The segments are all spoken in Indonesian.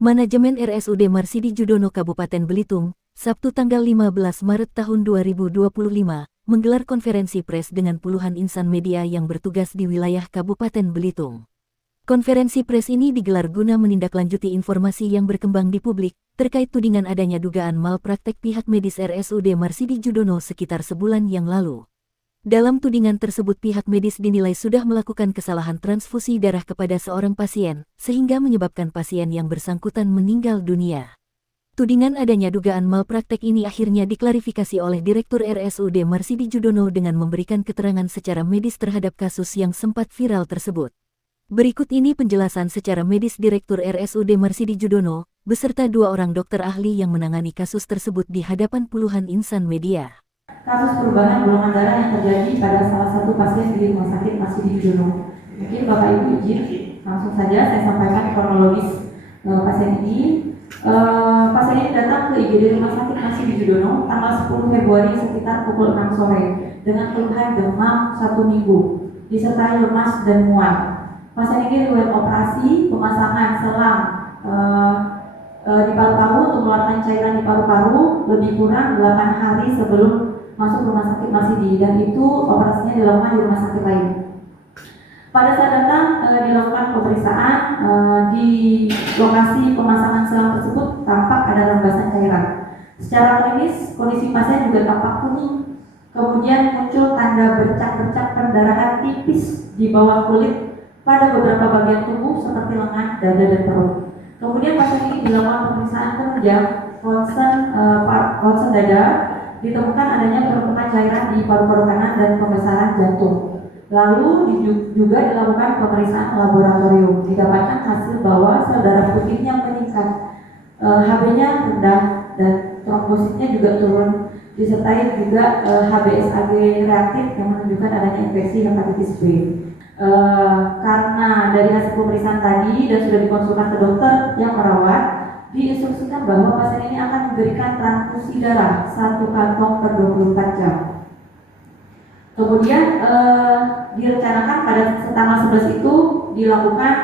Manajemen RSUD Marsidi Judono Kabupaten Belitung, Sabtu tanggal 15 Maret tahun 2025, menggelar konferensi pers dengan puluhan insan media yang bertugas di wilayah Kabupaten Belitung. Konferensi pers ini digelar guna menindaklanjuti informasi yang berkembang di publik terkait tudingan adanya dugaan malpraktek pihak medis RSUD Marsidi Judono sekitar sebulan yang lalu. Dalam tudingan tersebut pihak medis dinilai sudah melakukan kesalahan transfusi darah kepada seorang pasien, sehingga menyebabkan pasien yang bersangkutan meninggal dunia. Tudingan adanya dugaan malpraktek ini akhirnya diklarifikasi oleh Direktur RSUD Marsidi Judono dengan memberikan keterangan secara medis terhadap kasus yang sempat viral tersebut. Berikut ini penjelasan secara medis Direktur RSUD Marsidi Judono, beserta 2 orang dokter ahli yang menangani kasus tersebut di hadapan puluhan insan media. Kasus perubahan golongan darah yang terjadi pada salah satu pasien di Rumah Sakit Marsidi Judono. Mungkin Bapak Ibu izin langsung saja saya sampaikan kronologis pasien ini. Pasien ini datang ke IGD Rumah Sakit Marsidi Judono tanggal 10 Februari sekitar pukul 6 sore dengan keluhan demam 1 minggu, disertai lemas dan mual. Pasien ini riwayat operasi pemasangan selang di paru-paru untuk mengeluarkan cairan di paru-paru lebih kurang 8 hari sebelum masuk Rumah Sakit Marsidi, dan itu operasinya dilakukan di rumah sakit lain. Pada saat datang dilakukan pemeriksaan di lokasi pemasangan selang tersebut tampak ada rembesan cairan. Secara klinis kondisi pasien juga tampak kuning, kemudian muncul tanda bercak-bercak perdarahan tipis di bawah kulit pada beberapa bagian tubuh seperti lengan, dada, dan perut. Kemudian pasien ini dilakukan pemeriksaan penunjang ronsen dada, ditemukan adanya penumpukan cairan di paru-paru kanan dan pembesaran jantung. Lalu juga dilakukan pemeriksaan laboratorium, didapatkan hasil bahwa sel darah putihnya meningkat, Hb-nya rendah dan trombositnya juga turun, disertai juga HbSAg reaktif yang menunjukkan adanya infeksi hepatitis B. Karena dari hasil pemeriksaan tadi dan sudah dikonsultasi ke dokter yang merawat, diinstruksikan bahwa pasien ini akan memberikan transfusi darah 1 kantong per 24 jam. Kemudian direncanakan pada tanggal 11 itu dilakukan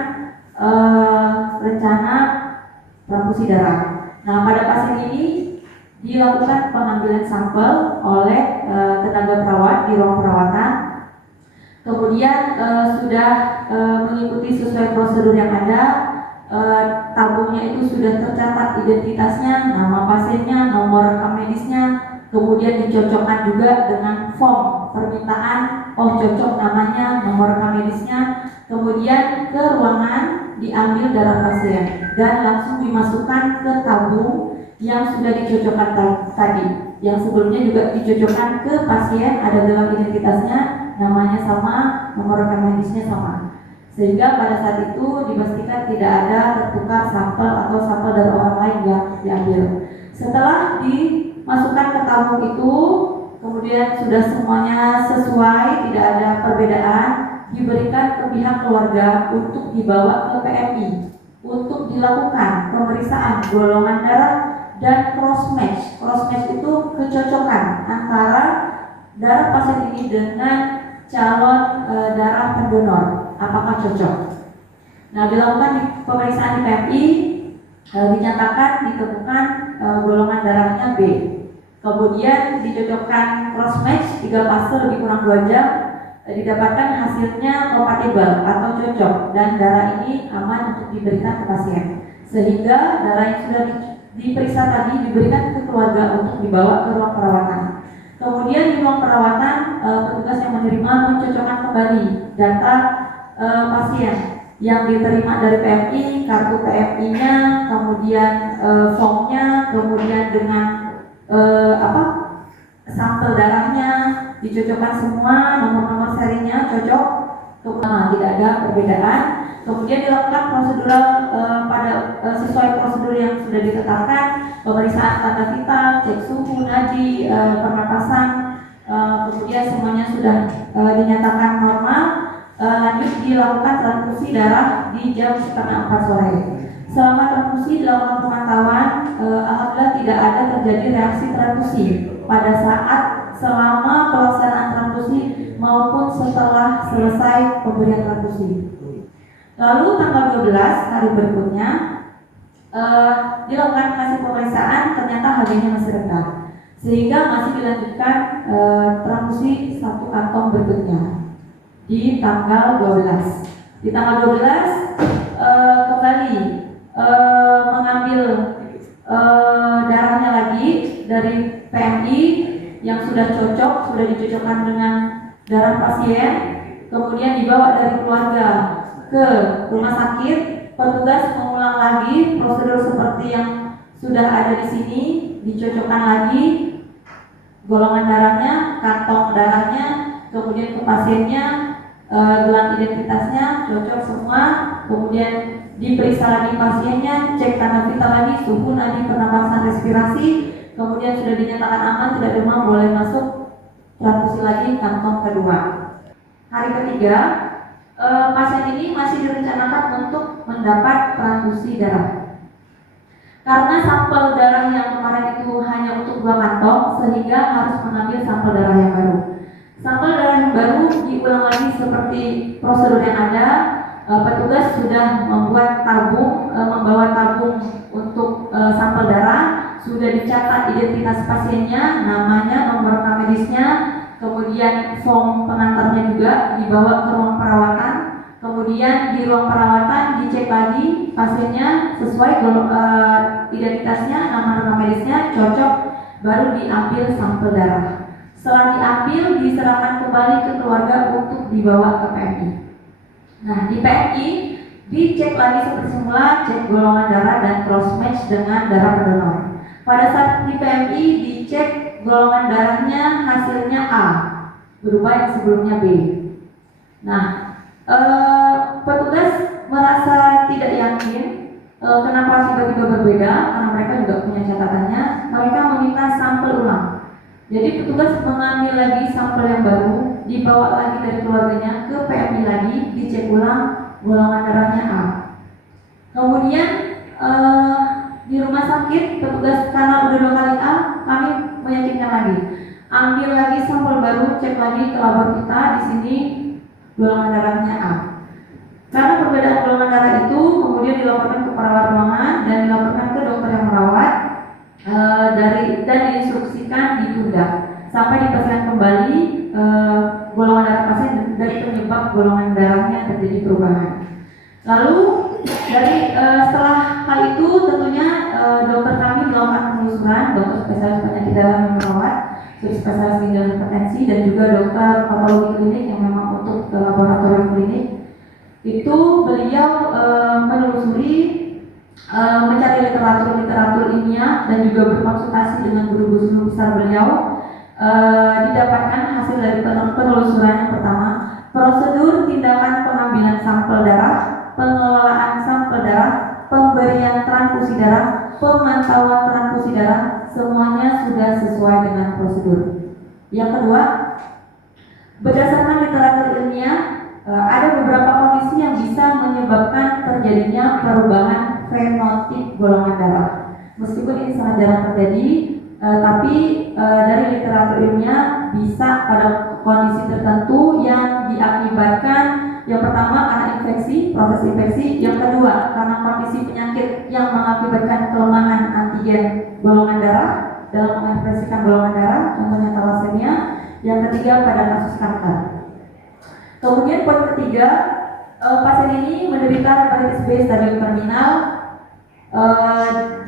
rencana transfusi darah. Nah, pada pasien ini dilakukan pengambilan sampel oleh tenaga perawat di ruang perawatan. Kemudian sudah mengikuti sesuai prosedur yang ada. Tabungnya itu sudah tercatat identitasnya, nama pasiennya, nomor rekam medisnya, kemudian dicocokkan juga dengan form permintaan, cocok namanya, nomor rekam medisnya, kemudian ke ruangan diambil darah pasien dan langsung dimasukkan ke tabung yang sudah dicocokkan tadi, yang sebelumnya juga dicocokkan ke pasien, ada dalam identitasnya, namanya sama, nomor rekam medisnya sama. Sehingga pada saat itu dipastikan tidak ada tertukar sampel atau sampel dari orang lain yang diambil. Setelah dimasukkan ke tabung itu, kemudian sudah semuanya sesuai, tidak ada perbedaan, diberikan ke pihak keluarga untuk dibawa ke PMI untuk dilakukan pemeriksaan golongan darah dan cross match. Cross match itu kecocokan antara darah pasien ini dengan calon darah pendonor. Apakah cocok? Nah, dilakukan pemeriksaan di PMI, dinyatakan ditemukan golongan darahnya B. Kemudian dicocokkan cross match 3 fase lebih kurang 2 jam, didapatkan hasilnya kompatibel atau cocok dan darah ini aman untuk diberikan ke pasien. Sehingga darah yang sudah diperiksa tadi diberikan ke keluarga untuk dibawa ke ruang perawatan. Kemudian di ruang perawatan petugas yang menerima mencocokkan kembali data pasien yang diterima dari PMI, kartu PMI-nya, kemudian formnya, kemudian dengan sampel darahnya dicocokkan semua, nomor-nomor serinya cocok, tidak ada perbedaan. Kemudian dilakukan prosedural sesuai prosedur yang sudah ditetapkan, pemeriksaan tanda vital, cek suhu, nadi, pernapasan, kemudian semuanya sudah dinyatakan normal. Lanjut dilakukan transfusi darah di jam setengah 4 sore. Selama transfusi dilakukan pemantauan, alhamdulillah tidak ada terjadi reaksi transfusi pada saat selama pelaksanaan transfusi maupun setelah selesai pemberian transfusi. Lalu tanggal 12 hari berikutnya dilakukan hasil pemeriksaan ternyata HB-nya masih rendah, sehingga masih dilanjutkan transfusi 1 kantong berikutnya di tanggal 12. Di tanggal 12 kembali mengambil darahnya lagi dari PMI yang sudah cocok, sudah dicocokkan dengan darah pasien, kemudian dibawa dari keluarga ke rumah sakit. Petugas mengulang lagi prosedur seperti yang sudah ada di sini, dicocokkan lagi golongan darahnya, kantong darahnya, kemudian ke pasiennya, gelang identitasnya cocok semua, kemudian diperiksa lagi pasiennya, cek tanda vital lagi, suhu, nadi, pernapasan, respirasi, kemudian sudah dinyatakan aman, tidak demam, boleh masuk transfusi lagi kantong kedua. Hari ketiga, pasien ini masih direncanakan untuk mendapat transfusi darah. Karena sampel darah yang kemarin itu hanya untuk 2 kantong, sehingga harus mengambil sampel darah yang baru. Sampel darah yang baru diulang lagi seperti prosedur yang ada. Petugas sudah membuat tabung, membawa tabung untuk sampel darah, sudah dicatat identitas pasiennya, namanya, nomor rekam medisnya, kemudian form pengantarnya juga dibawa ke ruang perawatan. Kemudian di ruang perawatan dicek lagi pasiennya sesuai identitasnya, nama rekam medisnya cocok, baru diambil sampel darah. Setelah diambil, diserahkan kembali ke keluarga untuk dibawa ke PMI. Nah, di PMI dicek lagi seperti semula, cek golongan darah dan cross match dengan darah pendonor. Pada saat di PMI dicek golongan darahnya hasilnya A, berubah yang sebelumnya B. Nah, petugas merasa tidak yakin kenapa tiba-tiba berbeda, karena mereka juga punya catatannya. Mereka meminta sampel ulang. Jadi petugas mengambil lagi sampel yang baru, dibawa lagi dari keluarganya ke PMI lagi, dicek ulang golongan darahnya A. Kemudian di rumah sakit petugas karena udah 2 kali A, kami meyakinkan lagi, ambil lagi sampel baru, cek lagi ke labor kita, di sini golongan darahnya A. Karena perbedaan golongan darah itu kemudian dilaporkan ke perawat ruangan dan dilaporkan ke dokter yang merawat, dan diinstruksikan ditunda sampai dipastikan kembali golongan darah pasien dari penyebab golongan darahnya terjadi perubahan. Lalu setelah hal itu tentunya dokter kami melakukan penelusuran, dokter spesialis penyakit dalam yang merawat, spesialis ginjal hipertensi, dan juga dokter patologi klinik yang memang untuk laboratorium klinik. Itu beliau menelusuri, mencari literatur ilmiah dan juga berkonsultasi dengan guru-guru besar beliau. Didapatkan hasil dari penelusuran yang pertama, prosedur tindakan pengambilan sampel darah, pengelolaan sampel darah, pemberian transfusi darah, pemantauan transfusi darah, semuanya sudah sesuai dengan prosedur. Yang kedua, berdasarkan literatur ilmiah, ada beberapa kondisi yang bisa menyebabkan terjadinya perubahan fenotip golongan darah. Meskipun ini sangat jarang terjadi, tapi dari literatur ilmiah bisa pada kondisi tertentu yang diakibatkan, yang pertama karena infeksi, proses infeksi, yang kedua karena kondisi penyakit yang mengakibatkan kelemahan antigen golongan darah dalam mengekspresikan golongan darah, contohnya thalassemia, yang ketiga pada kasus kanker. Kemudian poin ketiga, pasien ini menderita hepatitis B stadium terminal,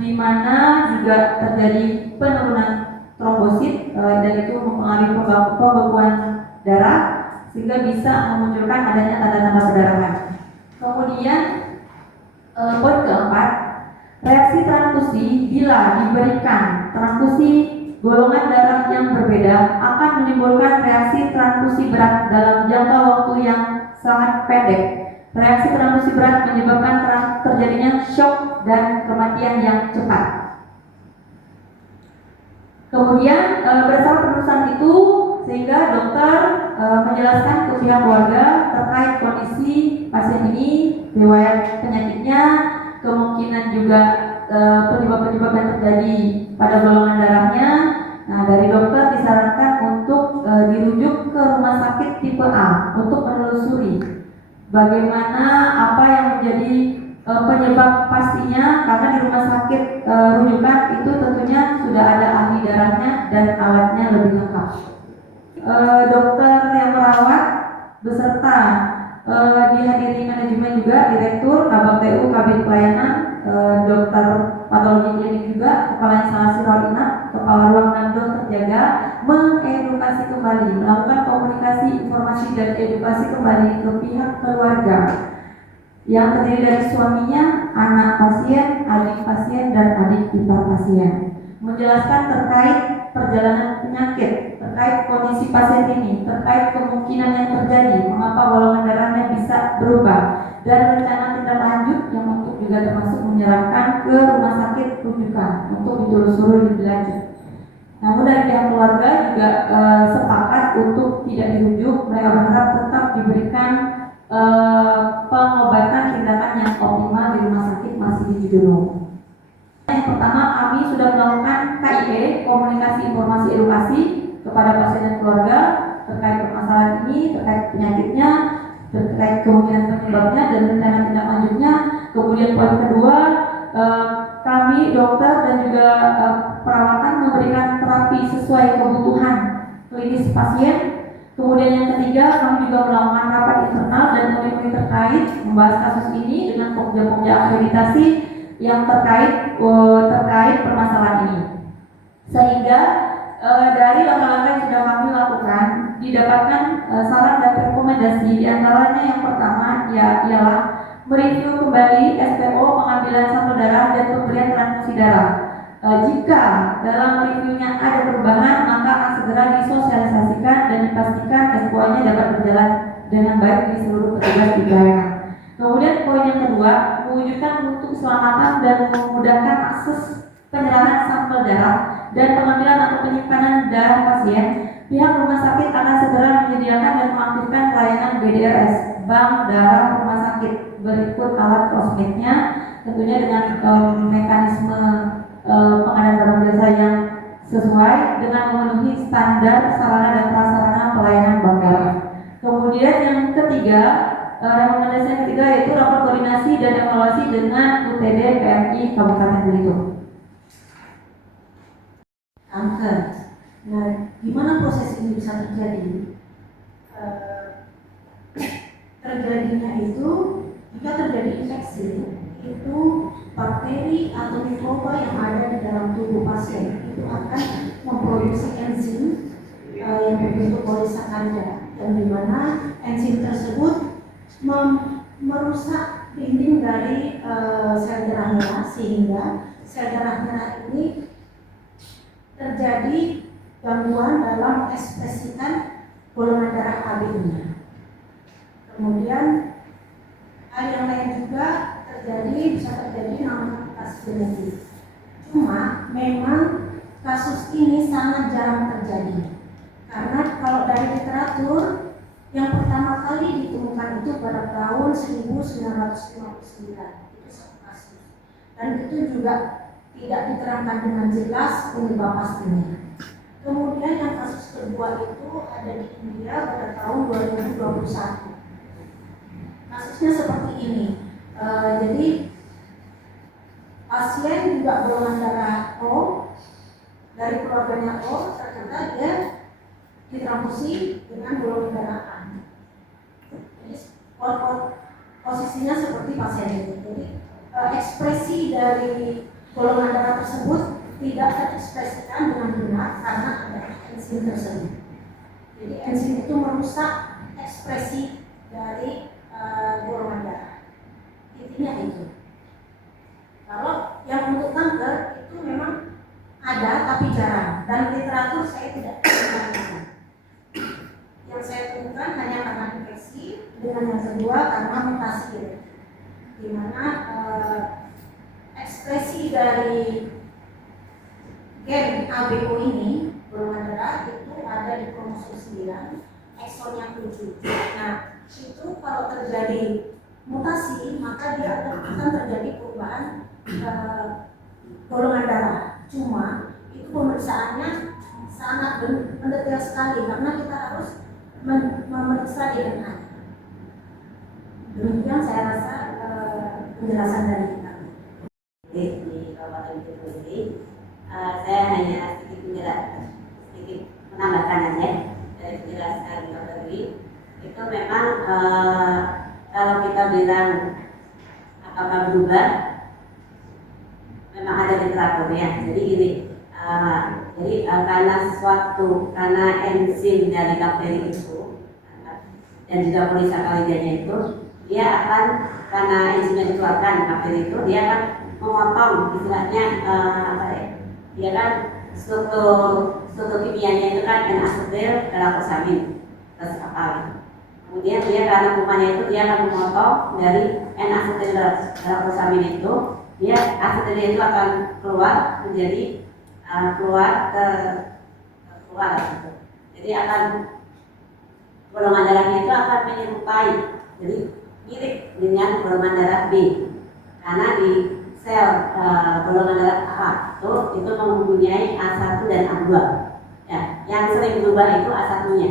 di mana juga terjadi penurunan trombosit, dan itu mempengaruhi pembekuan darah sehingga bisa memunculkan adanya tanda-tanda perdarahan. Kemudian poin keempat, reaksi transfusi bila diberikan transfusi golongan darah yang berbeda akan menimbulkan reaksi transfusi berat dalam jangka waktu yang sangat pendek. Reaksi transfusi berat menyebabkan terjadinya shock dan kematian yang cepat. Kemudian berdasarkan penelusuran itu, sehingga dokter menjelaskan ke pihak keluarga terkait kondisi pasien ini, riwayat penyakitnya, kemungkinan juga penyebab-penyebab yang terjadi pada golongan darahnya. Nah, dari dokter disarankan untuk dirujuk ke rumah sakit tipe A untuk menelusuri bagaimana apa yang menjadi penyebab pastinya, karena di rumah sakit rujukan itu tentunya sudah ada ahli darahnya dan alatnya lebih lengkap. Dokter yang merawat beserta dihadiri manajemen juga, direktur, kabak TU, kabin pelayanan, dokter patologi klinik juga, kepala instalasi rawat inap, kepala ruang dan dokter jaga, mengedukasi kembali, melakukan komunikasi, informasi dan edukasi kembali ke pihak keluarga yang terdiri dari suaminya, anak pasien, adik pasien, dan adik ipar pasien, menjelaskan terkait perjalanan penyakit, terkait kondisi pasien ini, terkait kemungkinan yang terjadi, mengapa golongan darahnya bisa berubah, dan rencana tindak lanjut yang untuk juga termasuk menyerahkan ke rumah sakit rujukan untuk ditelusuri lebih lanjut. Namun dari pihak keluarga juga sepakat untuk tidak dirujuk, mereka berharap tetap diberikan pengobatan tindakan yang optimal di rumah sakit Masidi Judono. Yang pertama, kami sudah melakukan KIE, komunikasi informasi edukasi kepada pasien dan keluarga terkait permasalahan ini, terkait penyakitnya, terkait kemungkinan penyebabnya dan rencana tindak lanjutnya. Kemudian poin kedua, kami dokter dan juga perawatan memberikan terapi sesuai kebutuhan klinis pasien. Kemudian yang ketiga, kami juga melakukan rapat internal dan monitoring terkait membahas kasus ini dengan pokja-pokja akreditasi yang terkait permasalahan ini. Sehingga dari langkah-langkah yang sudah kami lakukan didapatkan saran dan rekomendasi, diantaranya yang pertama ialah mereview kembali SPO pengambilan sampel darah dan pemberian transfusi darah. Jika dalam reviewnya ada perubahan, maka akan segera disosialisasikan dan dipastikan SPO-nya dapat berjalan dengan baik di seluruh petugas di pelayanan. Kemudian poin yang kedua, mewujudkan mutu keselamatan dan memudahkan akses penyerahan sampel darah dan pengambilan atau penyimpanan darah pasien. Pihak rumah sakit akan segera menyediakan dan mengaktifkan pelayanan BDRS, bank darah rumah sakit, berikut alat kosmetnya, tentunya dengan mekanisme pengadaan barang jasa yang sesuai dengan memenuhi standar sarana dan prasarana pelayanan bank darah. Kemudian yang ketiga, rekomendasi yang ketiga yaitu rapat koordinasi dan evaluasi dengan UTD PMI Kabupaten Belitung. Kanker. Nah, gimana proses ini bisa terjadi? Terjadinya itu jika terjadi infeksi, itu bakteri atau mikroba yang ada di dalam tubuh pasien itu akan memproduksi enzim yang berbentuk polisakarida, dan di mana enzim tersebut merusak dinding dari sel darah merah, sehingga sel darah merah ini terjadi gangguan dalam mengekspresikan golongan darah AB-nya. Kemudian hal yang lain juga bisa terjadi namanya mutasi genetik. Cuma memang kasus ini sangat jarang terjadi, karena kalau dari literatur yang pertama kali ditemukan itu pada tahun 1959, itu satu kasus, dan itu juga tidak diterangkan dengan jelas penyebab pastinya. Kemudian yang kasus kedua itu ada di India pada tahun 2021. Kasusnya seperti ini. Jadi pasien juga golongan darah O, dari keluarganya O, ternyata dia ditransfusi dengan golongan darah A. Jadi posisinya seperti pasien itu. Jadi ekspresi dari golongan darah tersebut tidak terekspresikan dengan benar karena ada enzim tersebut. Jadi enzim itu merusak ekspresi dari golongan darah. Intinya itu. Kalau yang untuk kanker itu memang ada tapi jarang, dan literatur saya tidak temukan. Yang saya temukan hanya karena infeksi, dengan yang kedua karena mutasi, di mana ekspresi dari gen ABO ini, golongan darah itu ada di kromosom 9, eksonnya 7. Nah, itu kalau terjadi mutasi, maka dia akan terjadi perubahan golongan darah. Cuma itu pemeriksaannya sangat mendetail sekali, karena kita harus memeriksa DNA. Demikian saya rasa penjelasan dari kita. di Kabupaten Belitung ini. Saya hanya sedikit menambahkan aja dari penjelasan Dr. Dwi. Itu memang kalau kita bilang apakah berubah, memang ada literaturnya. Jadi gini, karena enzim dari bakteri itu dan juga polisakaridanya itu, dia akan, karena enzim yang dikeluarkan bakteri itu, dia akan memotong istilahnya dia kan struktur kimianya itu kan N-asetil galakosamin terus apa gitu. Kemudian dia karena kumannya itu dia akan memotong dari N-asetil galakosamin itu, dia asetilnya itu akan keluar menjadi keluar gitu. Jadi akan golongan darahnya itu akan menyerupai, jadi mirip dengan golongan darah B, karena di sel golongan darah A itu mempunyai A1 dan A2. Ya, yang sering berubah itu A1-nya.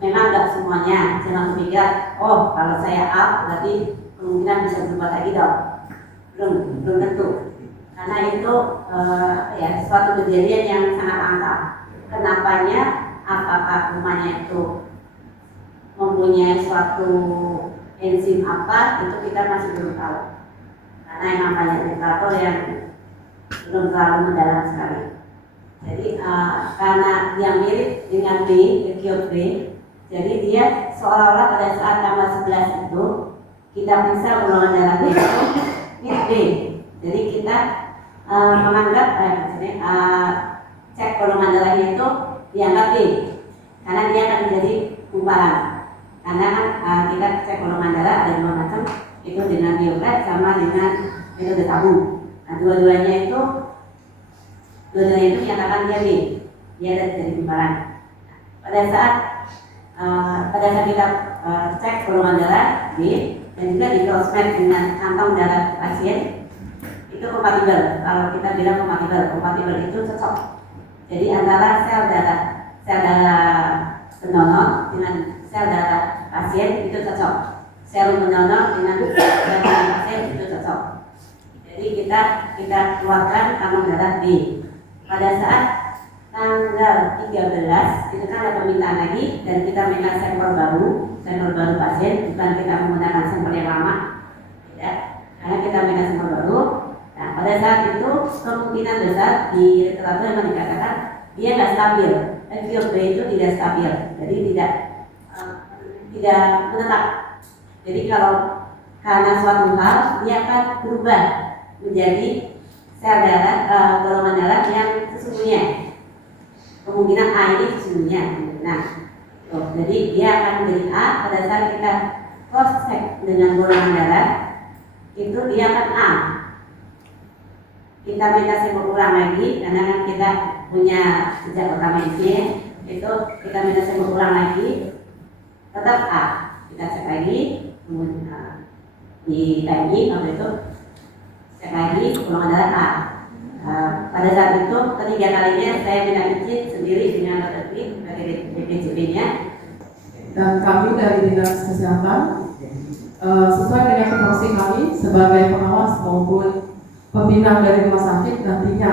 Memang nggak semuanya, jangan berpikir, oh kalau saya A berarti kemungkinan bisa berubah lagi dong. Belum tentu. Karena itu suatu kejadian yang sangat langka. Kenapanya? Apakah kumannya itu mempunyai suatu enzim apa, itu kita masih belum tahu. Karena memang banyak literatur yang belum terlalu mendalam sekali. Jadi karena yang mirip dengan B, kiot B, jadi dia seolah-olah pada saat tanggal 11 itu kita periksa golongan darah B itu mirip B. Jadi kita menganggap cek golongan darahnya itu dianggap B, karena dia akan menjadi kumparan. Karena kan kita cek golongan darah ada dua macam, itu dengan biopret sama dengan metode tabung. Nah, dua-duanya itu menyatakan dia B, dia ada jadi kumparan. Pada saat kita cek golongan darah B dan juga di crossmatch dengan kantong darah pasien, itu kompatibel. Kalau kita bilang kompatibel itu cocok. Jadi antara sel darah pendonor dengan sel darah pasien itu cocok. Sel pendonor dengan sel darah pasien itu cocok. Jadi kita keluarkan kantong darah B. Pada saat tanggal 13 itu kan ada permintaan lagi dan kita minta sampel baru pasien, bukan kita menggunakan sampel yang lama, tidak. Karena kita minta sampel baru. Nah, pada saat itu kemungkinan besar di literatur yang dikatakan dia nggak stabil, kiot B itu tidak stabil, jadi tidak menetap. Jadi karena suatu hal dia akan berubah menjadi sel darah golongan darah yang sesungguhnya. Kemungkinan A ini sesungguhnya. Nah, jadi dia akan menjadi A pada saat kita cross check dengan golongan darah, itu dia akan A. Kita minta sampel ulang lagi karena kan kita punya jejak rekam itu kita minta sampel ulang lagi, tetap A. Kita cek lagi, kemudian di TMI waktu itu cek lagi golongan darah A. Pada saat itu ketiga kalinya saya minta izin sendiri dengan Dr. Dwi sebagai DPJP-nya. Dan kami dari Dinas Kesehatan sesuai dengan tupoksi kami sebagai pengawas maupun pembina dari rumah sakit nantinya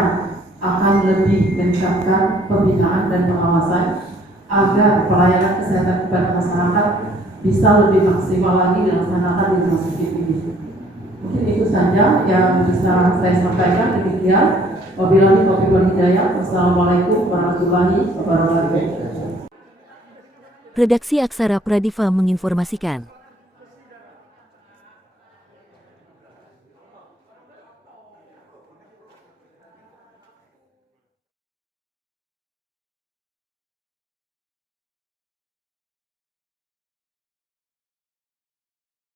akan lebih meningkatkan pembinaan dan pengawasan agar pelayanan kesehatan kepada masyarakat bisa lebih maksimal lagi dilaksanakan di rumah sakit ini. Mungkin itu saja yang bisa saya sampaikan. Demikian, wabillahi taufiq wal hidayah. Wassalamualaikum warahmatullahi wabarakatuh. Redaksi Aksara Pradiva menginformasikan.